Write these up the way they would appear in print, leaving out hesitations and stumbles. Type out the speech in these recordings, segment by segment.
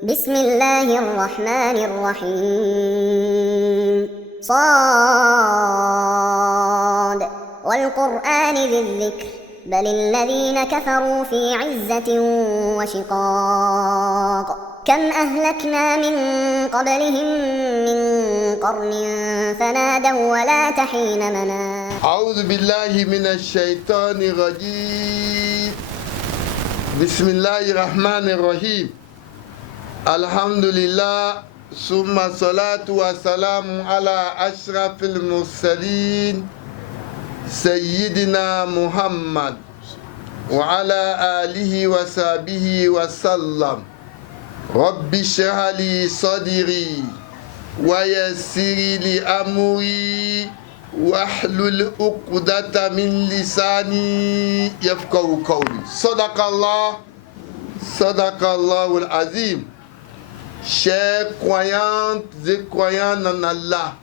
بسم الله الرحمن الرحيم صاد والقرآن ذي الذكر بل الذين كفروا في عزة وشقاق كم أهلكنا من قبلهم من قرن فنادوا ولا تحين مناص أعوذ بالله من الشيطان الرجيم بسم الله الرحمن الرحيم الحمد لله ثم الصلاة والسلام على أشرف المرسلين سيدنا محمد وعلى آله وصحبه وسلم رب اشرح لي صدري ويسر لي أمري واحلل عقدة من لساني يفقهوا قولي صدق الله العظيم. Chers croyantes et croyants en Allah,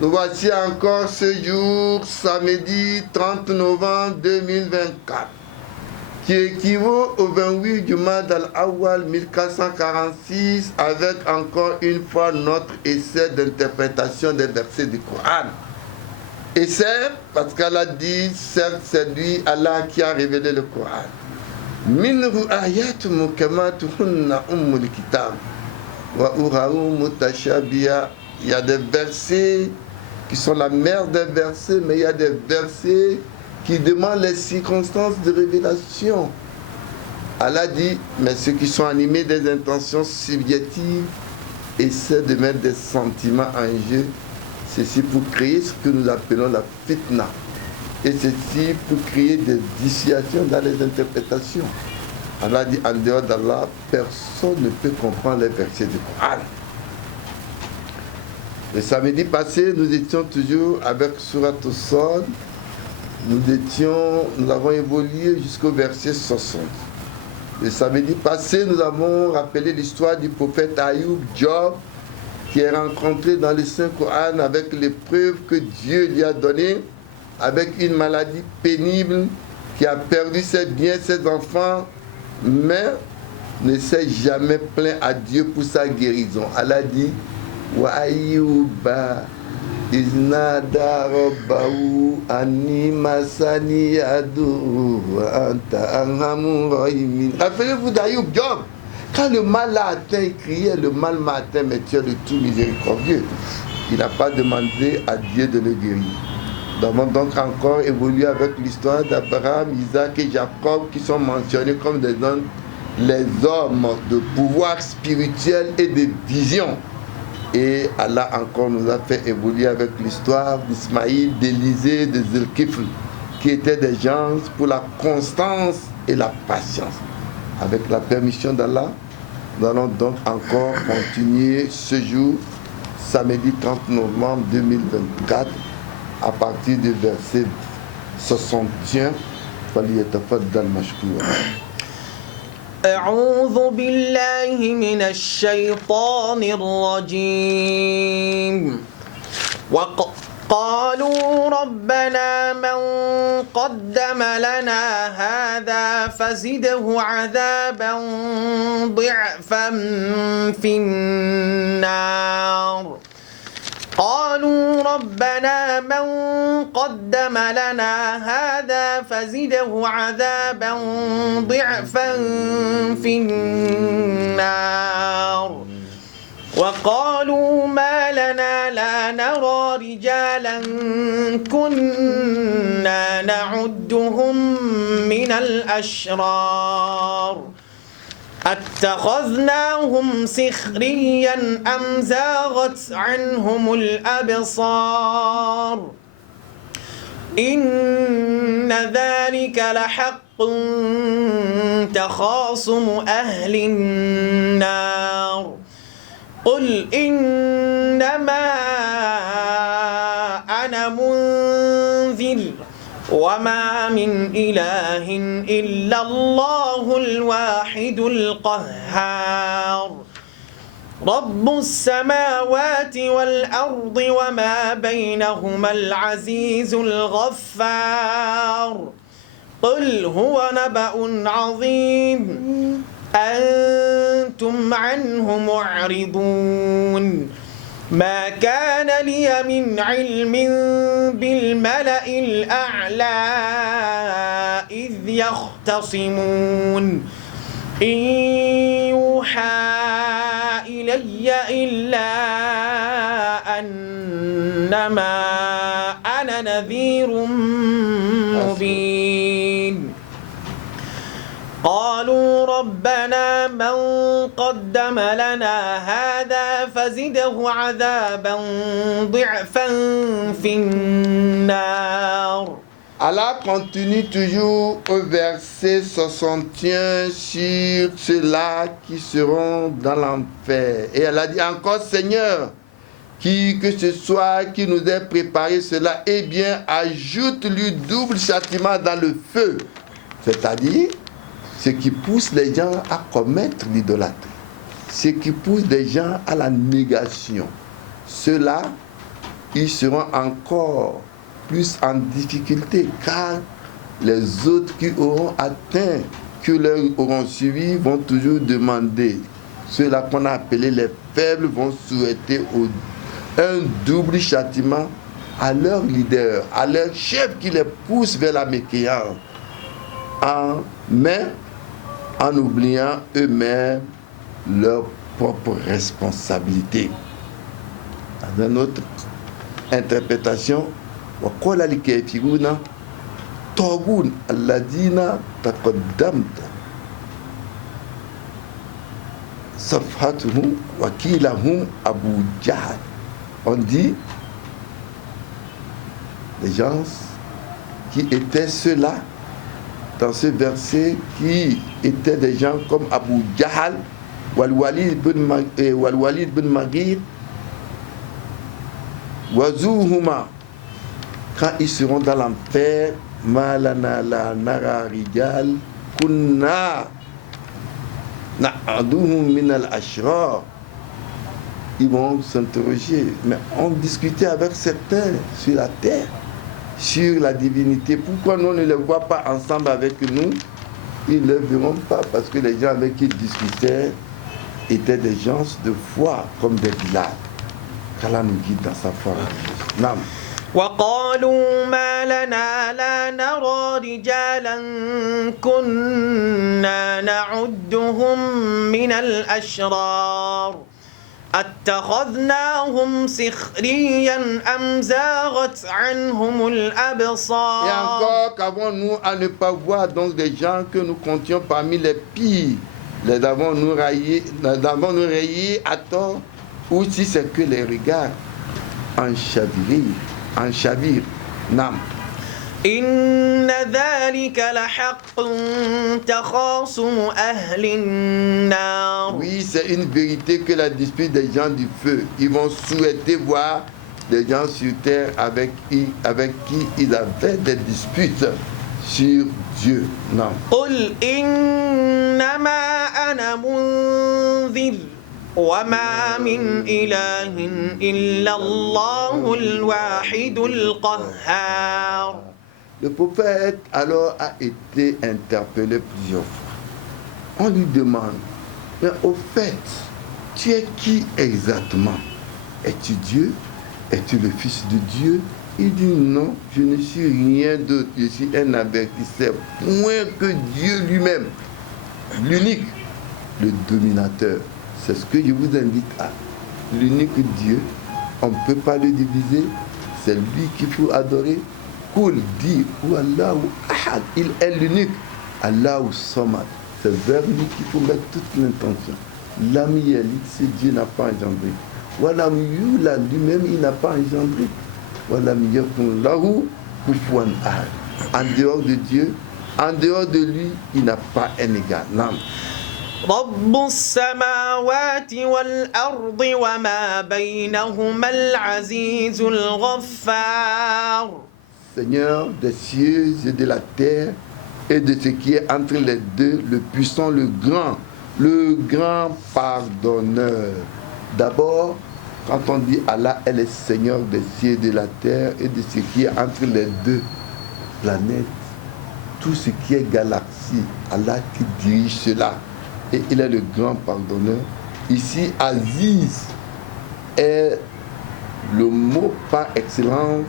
nous voici encore ce jour, samedi 30 novembre 2024, qui équivaut au 28 du mois d'Al-Awwal 1446, avec encore une fois notre essai d'interprétation des versets du Coran. Essai parce qu'Allah dit, certes c'est lui, Allah, qui a révélé le Coran. Minhu ayat mukamatuhunna ummul kitab wa urahu mutashabiha. Il y a des versets qui sont la mère des versets, mais il y a des versets qui demandent les circonstances de révélation. Allah dit, mais ceux qui sont animés des intentions subjectives essaient de mettre des sentiments en jeu. Ceci pour créer ce que nous appelons la fitna. Et ceci pour créer des dissuasions dans les interprétations. Allah dit, en dehors d'Allah, personne ne peut comprendre les versets du Coran. Le samedi passé, nous étions toujours avec Surat As-Sad. Nous avons évolué jusqu'au verset 60. Le samedi passé, nous avons rappelé l'histoire du prophète Ayoub, Job, qui est rencontré dans le Saint-Coran avec l'épreuve que Dieu lui a donnée, avec une maladie pénible, qui a perdu ses biens, ses enfants, mais ne s'est jamais plaint à Dieu pour sa guérison. Allah dit, wa ayyuba iznada rabbahu anni masani yadu wa anta arhamur rahimin. Rappelez-vous d'Ayoub, Job, quand le mal l'a atteint, il criait, le mal m'a atteint, mais tu es le tout miséricordieux. Il n'a pas demandé à Dieu de le guérir. Nous avons donc encore évolué avec l'histoire d'Abraham, Isaac et Jacob qui sont mentionnés comme les hommes de pouvoir spirituel et de vision. Et Allah encore nous a fait évoluer avec l'histoire d'Ismaïl, d'Élisée, de Zulkifl, qui étaient des gens pour la constance et la patience. Avec la permission d'Allah, nous allons donc encore continuer ce jour, samedi 30 novembre 2024, à partir du verset 61. فليتفضل مشكورا. أعوذ بالله من الشيطان الرجيم. قالوا ربنا من قدم لنا هذا فزده عذابا ضعفا في النار. قالوا ربنا من قدم لنا هذا فزده عذابا ضعفا في النار. وقالوا ما لنا لا نرى رجالا كنا نعدهم من الأشرار أتخذناهم سخريا أم زاغت عنهم الأبصار إن ذلك لحق تخاصم أهل النار قل إنما أنا منذر وما من إله إلا الله الواحد القهار رب السماوات والأرض وما بينهما العزيز الغفار قل هو نبأ عظيم أنتم عنه معرضون ما كان لي من علم بالملأ الأعلى إذ يختصمون إن يوحى إلي إلا أنما أنا نذير مبين قالوا ربنا من قدم لنا هذا فزده عذابا ضعفا في النار. Allah continue toujours au verset 61 sur ceux-là qui seront dans l'enfer. Et elle a dit encore, Seigneur, que ce soit qui nous ait préparé cela, eh bien, ajoute-lui double châtiment dans le feu. C'est-à-dire, ce qui pousse les gens à commettre l'idolâtrie, ce qui pousse les gens à la négation. Ceux-là, ils seront encore plus en difficulté, car les autres qui auront atteint, qui leur auront suivi, vont toujours demander. Ceux-là qu'on a appelés les faibles vont souhaiter un double châtiment à leur leader, à leur chef qui les pousse vers la mécréance, mais en oubliant eux-mêmes leur propre responsabilité. Dans une autre interprétation, وقال الكافرون طاغون الذين تقدمت صفحتهم وكيلهم أبو جهل. On dit les gens qui étaient ceux-là dans ce verset, qui étaient des gens comme Abu Jahal, Wal-Walid bin Maghir, Wazuhuma, quand ils seront dans l'enfer, Malana la nara rijal kunna na'aduhum min al-ashrar. Ils vont s'interroger, mais on discutait avec certains sur la terre, sur la divinité. Pourquoi nous ne les voit pas ensemble avec nous? Ils ne le verront pas parce que les gens avec qui ils discutaient étaient des gens de foi comme des villages. qu'Allah nous guide dans sa foi. Naam. وقالوا ما لنا لا نرى رجالا كنا نعدهم من الأشرار أتخذناهم سخريا أم زاغت عنهم الأبصار. Et encore, qu'avons-nous à ne pas voir donc des gens que nous comptions parmi les pires? Les avons-nous rayés à tort, ou si c'est que les regards en chavir. Nam. إن ذلك لحق تخاصم أهل النار. Oui, c'est une vérité que la dispute des gens du feu. Ils vont souhaiter voir des gens sur terre avec qui ils avaient des disputes sur Dieu. Non. قل إنما أنا منذر وما من إله إلا الله الواحد القهار. Le prophète alors a été interpellé plusieurs fois. On lui demande, mais au fait, tu es qui exactement? Es-tu Dieu? Es-tu le Fils de Dieu? Il dit non, je ne suis rien d'autre, je suis un avertisseur, point que Dieu lui-même, l'unique, le dominateur. C'est ce que je vous invite à. L'unique Dieu, on ne peut pas le diviser, c'est lui qu'il faut adorer. Koul dit, ou Allahu Ahad, il est l'unique. Allahu Samad, c'est vers lui qu'il faut mettre toute l'intention. Lam Yalid, si Dieu n'a pas engendré. Walam Yula, lui-même, il n'a pas engendré. Walam Yakun Lahu Kufuwan Ahad. En dehors de Dieu, en dehors de lui, il n'a pas un égal. Non. رب السماوات والأرض وما بينهما العزيز الغفار. Seigneur des cieux et de la terre et de ce qui est entre les deux, le puissant, le grand pardonneur. D'abord, quand on dit Allah est le Seigneur des cieux et de la terre et de ce qui est entre les deux planètes, tout ce qui est galaxie, Allah qui dirige cela. et il est le grand pardonneur. Ici, Aziz est le mot par excellence,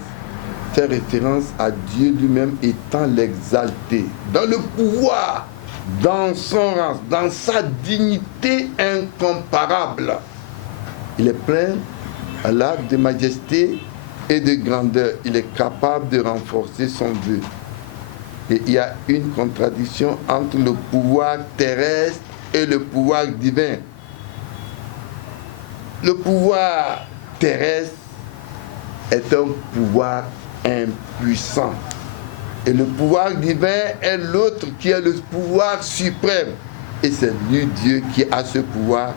fait référence à Dieu lui-même étant l'exalté, dans le pouvoir, dans son rang, dans sa dignité incomparable. Il est plein Allah de majesté et de grandeur. Il est capable de renforcer son vœu. Et il y a une contradiction entre le pouvoir terrestre et le pouvoir divin. Le pouvoir terrestre est un pouvoir impuissant. Et le pouvoir divin est l'autre qui est le pouvoir suprême. Et c'est lui, Dieu, qui a ce pouvoir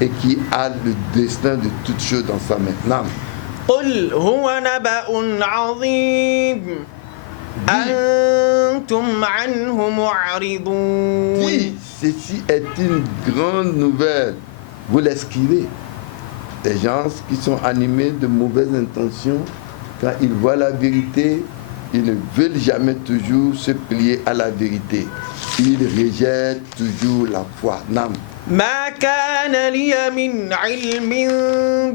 et qui a le destin de toutes choses dans sa main. Non. قل هو نبأ عظيم أنتم عنه معرضون. Dis, ceci est une grande nouvelle. Vous l'esquivez. Des gens qui sont animés de mauvaises intentions, quand ils voient la vérité, ils ne veulent jamais toujours se plier à la vérité. Ils rejettent toujours la foi. Nam. ما كان لي من علم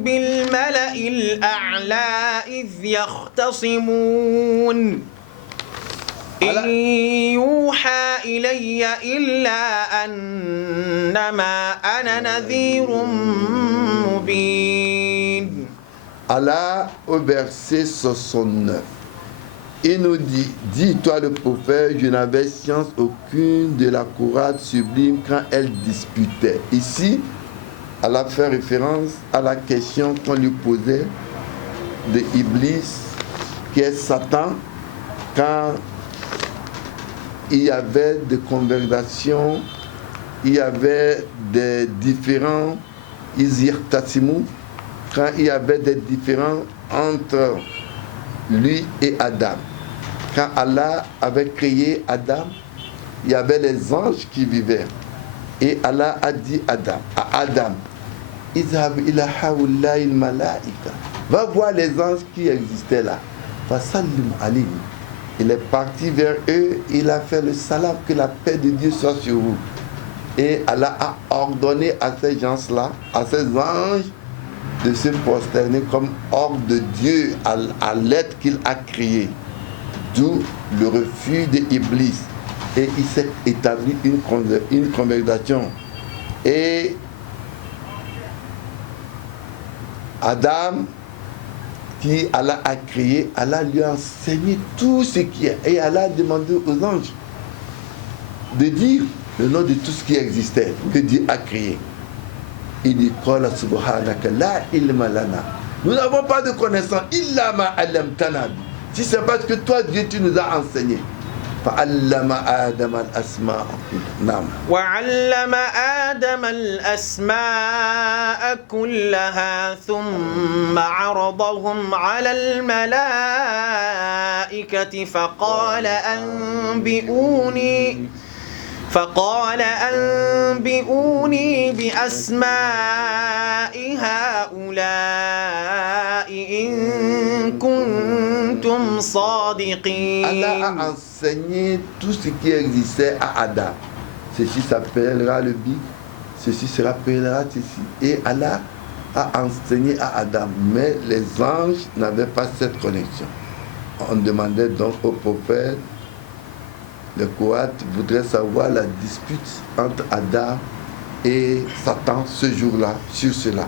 بالملأ الأعلى إذ يختصمون إن يوحى إلي إلا أنما أنا نذير مبين. Allah, au verset 69, il nous dit, dis-toi le prophète, je n'avais science aucune de la courade sublime quand elle disputait. Ici, Allah fait référence à la question qu'on lui posait de Iblis, qui est Satan, quand il y avait des conversations, il y avait des différends, Izirtasimu, quand il y avait des différends entre lui et Adam. Quand Allah avait créé Adam, il y avait les anges qui vivaient. Et Allah a dit à Adam, Izhab ila haoulaï malaika. Va voir les anges qui existaient là. Fasallim alim. Il est parti vers eux, il a fait le salam, que la paix de Dieu soit sur vous. Et Allah a ordonné à ces gens-là, à ces anges, de se prosterner comme hors de Dieu à l'être qu'il a créé. D'où le refus d'Iblis. Et il s'est établi une conversation. Et Adam, qui Allah a créé, Allah lui a enseigné tout ce qui est. Et Allah a demandé aux anges de dire le nom de tout ce qui existait, que Dieu a créé. Il dit, nous n'avons pas de connaissance, illa ma allamtana. Si c'est parce que toi, Dieu, tu nous as enseigné. فعلم آدم الأسماء. نعم. وعلم آدم الأسماء كلها ثم عرضهم على الملائكة فقال أنبئوني بأسماء هؤلاء إن كنتم صادقين. Allah a enseigné tout ce qui existait à Adam. Ceci s'appellera le bic, ceci s'appellera ceci. Et Allah a enseigné à Adam, mais les anges n'avaient pas cette connexion. On demandait donc au prophète. Le Coat voudrait savoir la dispute entre Adam et Satan ce jour-là, sur cela.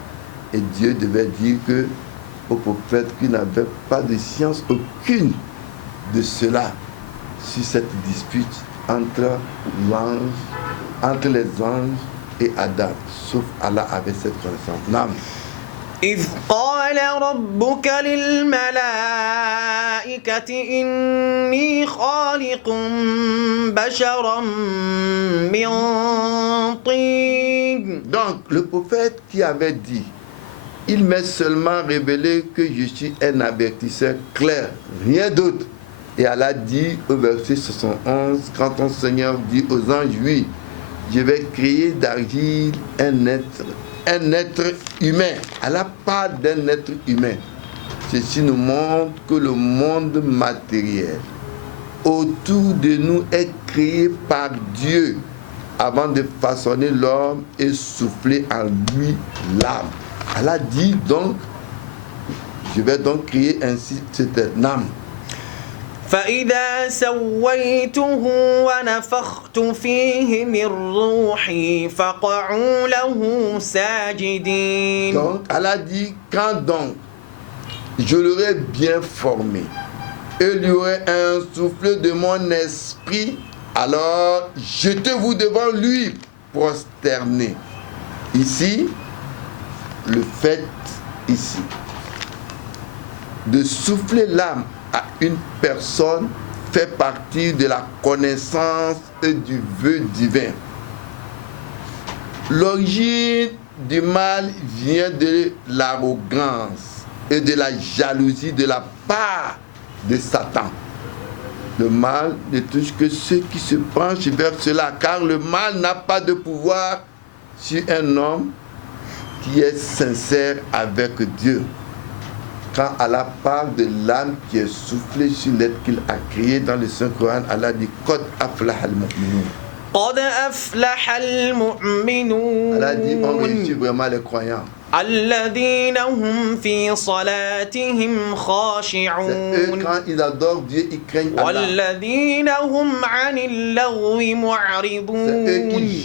Et Dieu devait dire que, au prophète qu'il n'avait pas de science aucune de cela, sur cette dispute entre les anges et Adam. Sauf Allah avait cette connaissance. Non. إذ قال ربك للملائكة إني خالق بشرا من طين. Donc, le prophète qui avait dit, il m'est seulement révélé que je suis un avertisseur clair, rien d'autre. Et Allah dit au verset 71, quand ton Seigneur dit aux anges, oui, je vais créer d'argile un être humain. Allah parle d'un être humain. Ceci nous montre que le monde matériel autour de nous est créé par Dieu avant de façonner l'homme et souffler en lui l'âme. Allah dit donc, je vais donc créer ainsi cette âme. فإذا سويته ونفخت فيه من روحي فقعوا له ساجدين. Donc Allah dit, quand donc je l'aurai bien formé et lui aurai insoufflé de mon esprit, alors jetez-vous devant lui, prosternez. Ici, le fait ici de souffler l'âme à une personne fait partie de la connaissance et du vœu divin. L'origine du mal vient de l'arrogance et de la jalousie de la part de Satan. Le mal ne touche que ceux qui se penchent vers cela, car le mal n'a pas de pouvoir sur un homme qui est sincère avec Dieu. Quand Allah parle de l'âme qui est soufflée sur l'être qu'il a créé dans le Saint-Coran, Allah dit « Qad aflaha al-mu'minun ». قد أفلح المؤمنون. Allah dit « On réussit vraiment les croyants ». الذين هم في صلاتهم C'est eux, خاشعون quand ils adorent Dieu, ils craignent Allah. والذين هم عن اللغو C'est eux qui معرضون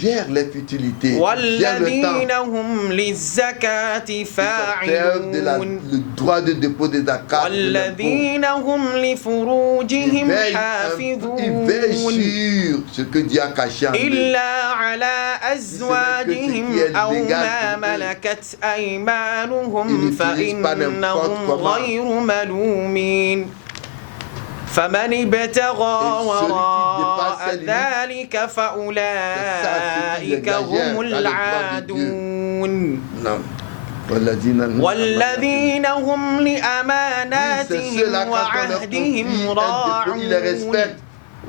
gèrent les futilités, gèrent le والذين temps. هم للزكاة Ils observent فاعلون le droit de dépôt des zakats. والذين هم لفروجهم Ils veillent حافظون sur ce que Dieu a caché en eux. إلا على أزواجهم أو ما ملكت أيمانهم فإنهم غير ملومين فمن ابتغى وراء ذلك فأولئك هم العادون Non. والذين هم لأماناتهم وعهدهم راعون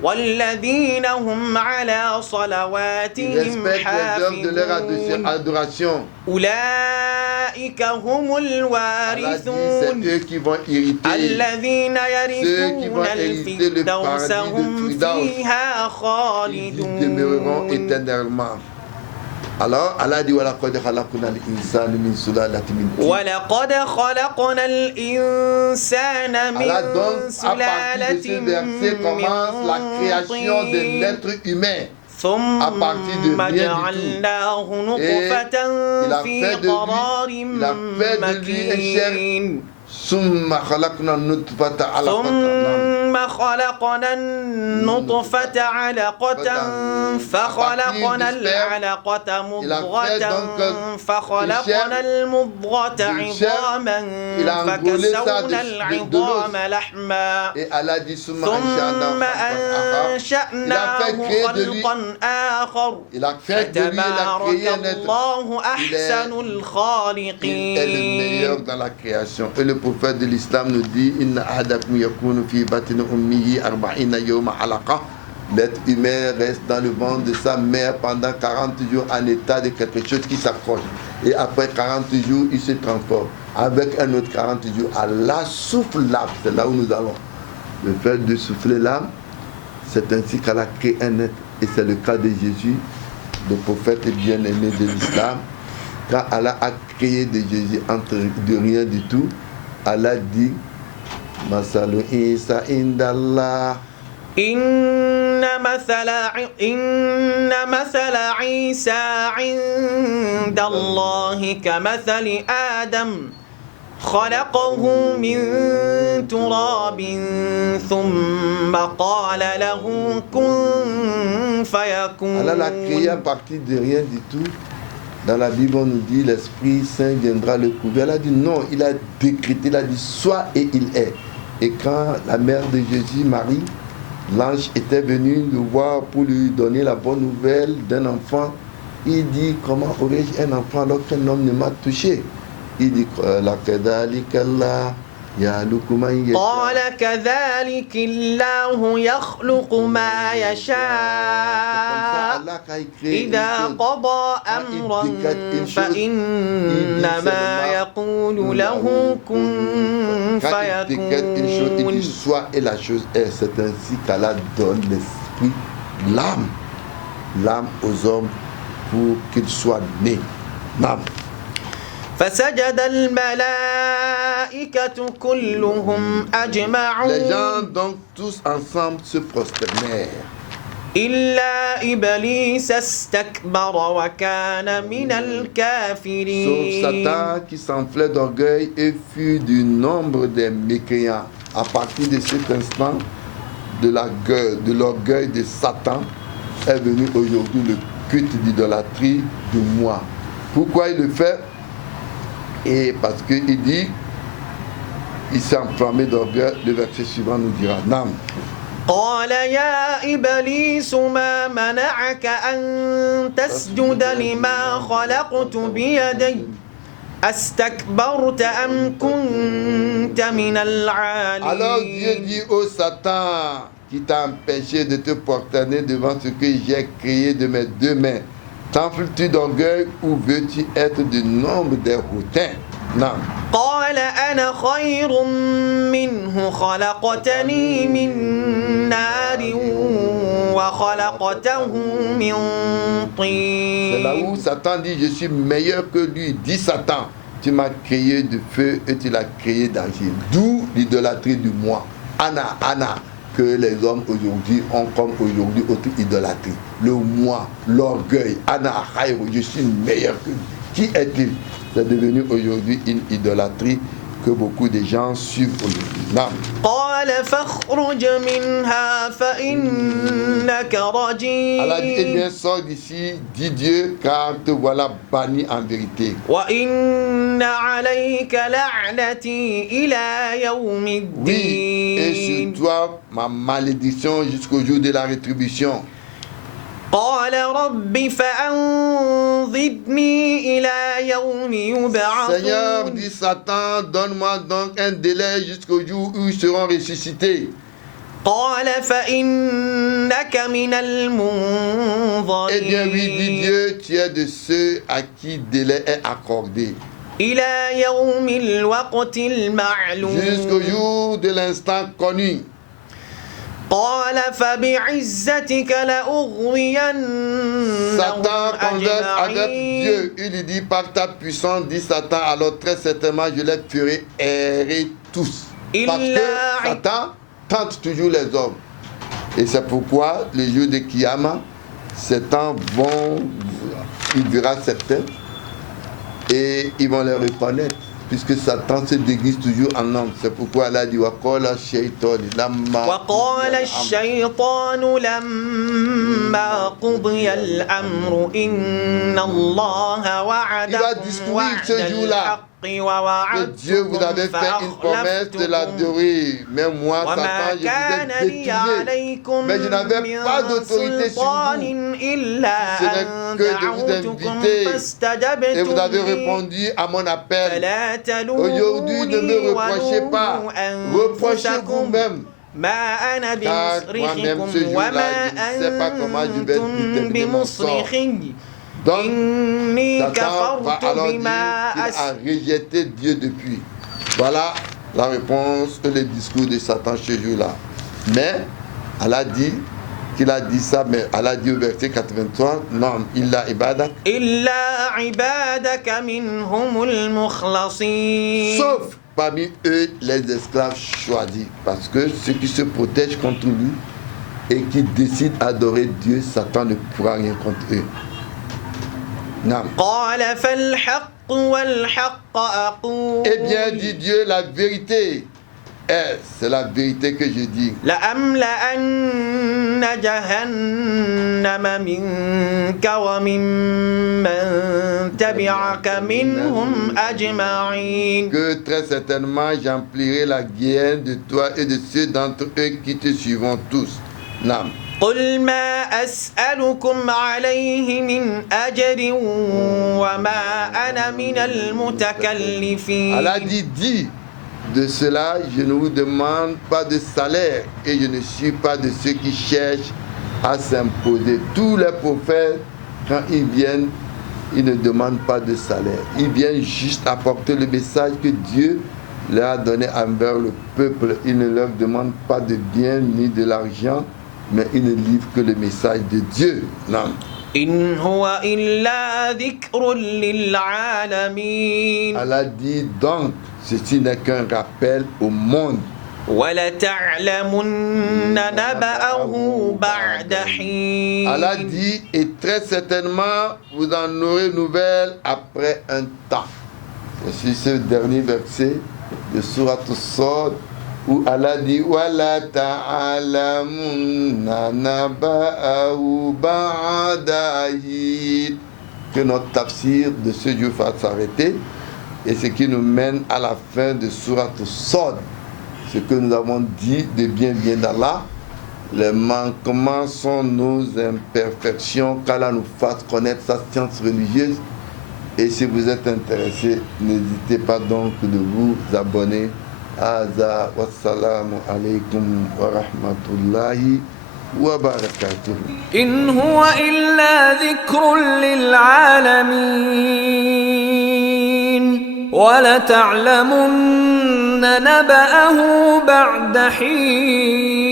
والذين هم على صلواتهم حافظون adoration. أولئك هم Allah dit, c'est الوارثون eux qui vont hériter. الذين يرثون hériter le الفردوس paradis de هم Firdaus. فيها Ils y demeureront خالدون éternellement. Alors, Allah dit وَلَقَدْ خَلَقْنَا الْإِنسَانَ مِنْ سُلَالَةٍ مِنْ طِينٍ. ولقد خلقنا الإنسان Allah من donc, à partir de سلالة ce verset, commence la من création de طين l'être humain. ثم à partir de rien du tout. جعلناه نطفة il a في fait de lui- قرار il a fait de lui un chair. مكين ثم خلقنا النطفة علقة. ثم خلقنا النطفة علقة فخلقنا العلقة مضغة فخلقنا المضغة عظاما فكسونا العظام لحما Et Allah dit ثم ثم أنشأناه أنشأناه خلقا آخر Il a fait de lui, il a فتبارك créé un être. الله أحسن Il est le الخالقين. meilleur dans la création. Et le prophète de l'islam nous dit Inna ahadakum yakunu fi batni ummihi arba'ina yawma alaqa. L'être humain reste dans le ventre de sa mère pendant 40 jours en état de quelque chose qui s'accroche. Et après 40 jours, il se transforme. Avec un autre 40 jours, Allah souffle l'âme. C'est là où nous allons. Le fait de souffler l'âme, c'est ainsi qu'Allah crée un être. Et c'est le cas de Jésus, le prophète bien-aimé de l'islam. Quand Allah a créé de Jésus de rien du tout, Allah dit Masalu Isa indallah. إن مثل عيسى عند الله كمثل آدم خلقه من تراب ثم قال له كن Allah l'a créé à فيكون. partir de rien du tout. Dans la Bible, on nous dit l'Esprit Saint viendra le couvrir. Elle a dit non, il a décrété, il a dit soit et il est. Et quand la mère de Jésus, Marie, l'ange était venu le voir pour lui donner la bonne nouvelle d'un enfant, il dit comment aurais-je un enfant alors qu'un homme ne m'a touché? Il dit la kadalikallah ya lukuman yasha. قال كذلك الله يخلق ما يشاء إذا قضى أمرا فإنما يقول له كن Quand il décrète une chose, il فيكون. dit soit et la chose est. C'est ainsi qu'Allah donne l'esprit, l'âme. l'âme aux hommes pour qu'ils soient nés. Nam. فسجد الملائكة كلهم أجمعون. Les gens donc tous ensemble se prosternèrent. إلا إبليس استكبر وكان من الكافرين. Sauf Satan qui s'enflait d'orgueil et fut du nombre des mécréants. À partir de cet instant, de l'orgueil de Satan est venu aujourd'hui le culte d'idolâtrie de moi. Pourquoi il le fait? Et parce qu'il dit, il s'est enflammé d'orgueil. Le verset suivant nous dira, Nam. قال يا إبليس ما منعك أن تسجد لما خلقت بيدي أستكبرت أم كنت من العالين. Alors Dieu dit au Satan qui t'a empêché de te prosterner devant ce que j'ai créé de mes deux mains. T'enfles-tu d'orgueil ou veux-tu être du nombre des hautains? Non. قال أنا خير منه خلقتني من نار وخلقته من C'est là où طين. Satan dit, je suis meilleur que lui. Dit Satan, tu m'as créé de feu et tu l'as créé d'argile. D'où l'idolâtrie du moi. Anna, que les hommes aujourd'hui ont comme aujourd'hui autre idolâtrie. Le moi, l'orgueil. Anna, je suis meilleur que lui. Qui est-il? C'est devenu aujourd'hui une idolâtrie que beaucoup de gens suivent aujourd'hui. Non. قال فاخرج منها فإنك رجيم. Allah dit, eh bien, sors d'ici, dit Dieu, car te voilà banni en vérité. وإن عليك لعنتي إلى يوم Oui, et الدين. sur toi, ma malédiction jusqu'au jour de la rétribution. قال رب فأنظرني إلى يوم Seigneur, يبعثون. dit Satan, donne-moi donc un délai jusqu'au jour où ils seront ressuscités. قال فإنك من Eh bien, oui, dit المنظرين Dieu, tu es de ceux à qui délai est accordé. إلى يوم الوقت Jusqu'au المعلوم. jour de l'instant connu. قال فبعزتك لأغوينهم Satan converse avec أجمعين. Dieu. Il lui dit, par ta puissance, dit Satan, alors très certainement je les ferai errer tous. Parce que Satan tente toujours les hommes. Et c'est pourquoi les jours de Kiyama, ces temps il verra certains et ils vont les reconnaître. Puisque Satan se déguise toujours en homme. C'est pourquoi Allah dit وَقَالَ الشَّيْطَانُ وقال الشيطان لما قضي الأمر إن الله وعدكم وعد الحق que Dieu vous avait ووعدتكم fait une promesse de فأخلفتكم l'adorer. Mais moi, وما Satan, je كان vous ai لي détourné. عليكم Mais je n'avais pas من d'autorité sur سلطان vous. إلا Ce n'est أن que de vous دعوتكم inviter. Et vous avez فاستجبتم لي répondu à mon appel. فلا Aujourd'hui, ne me تلوموني reprochez pas. ولوموا Reprochez أنفسكم vous-même. ما أنا Car moi-même, ce بمصرخكم jour-là, وما je ne sais pas comment je vais أنتم déterminer mon sort. بمصرخي Donc, إني Satan va كفرت alors dire qu'il بما a rejeté Dieu depuis. Voilà la réponse et le discours de Satan ce jour-là. Mais Allah dit qu'il a dit ça, mais Allah dit au verset 83, non, il a ibadat. إلا عبادك منهم المخلصين. Sauf parmi eux les esclaves choisis. Parce que ceux qui se protègent contre lui et qui décident d'adorer Dieu, Satan ne pourra rien contre eux. Non. قال فالحق والحق أقول. Eh bien, dit Dieu, la vérité. C'est la vérité que je dis. لأملأن جهنم منك وممن تبعك منهم أجمعين. Que très certainement j'emplirai la guerre de toi et de ceux d'entre eux qui te suivront tous. Non. قل ما أسألكم عليه من أجر وما أنا من المتكلفين. Allah dit, dis de cela, je ne vous demande pas de salaire et je ne suis pas de ceux qui cherchent à s'imposer. Tous les prophètes, quand ils viennent, ils ne demandent pas de salaire. Ils viennent juste apporter le message que Dieu leur a donné envers le peuple. Ils ne leur demandent pas de bien ni de l'argent mais ils ne livrent que le message de Dieu. Non. إن هو إلا ذكر للعالمين. Allah dit donc, ceci n'est qu'un rappel au monde. وَلَتَعْلَمُنَّ نَبَأَهُ بَعْدَ حِينٍ. Allah dit, et très certainement, vous en aurez nouvelle après un temps. C'est ce dernier verset de Surat As-Sad où Allah dit, وَلَا تَعْلَمُنَّ نَبَأَهُ بَعْدَ حِينٍ. Que notre tafsir de ce jour va s'arrêter, et ce qui nous mène à la fin de Surat As-Sad. Ce que nous avons dit de bien d'Allah, les manquements sont nos imperfections, qu'Allah nous fasse connaître sa science religieuse. Et si vous êtes intéressé, n'hésitez pas donc de vous abonner. Aza wassalamu alaikum wa rahmatullahi wa barakatuh. إن هو إلا ذكر للعالمين ولتعلمن نبأه بعد حين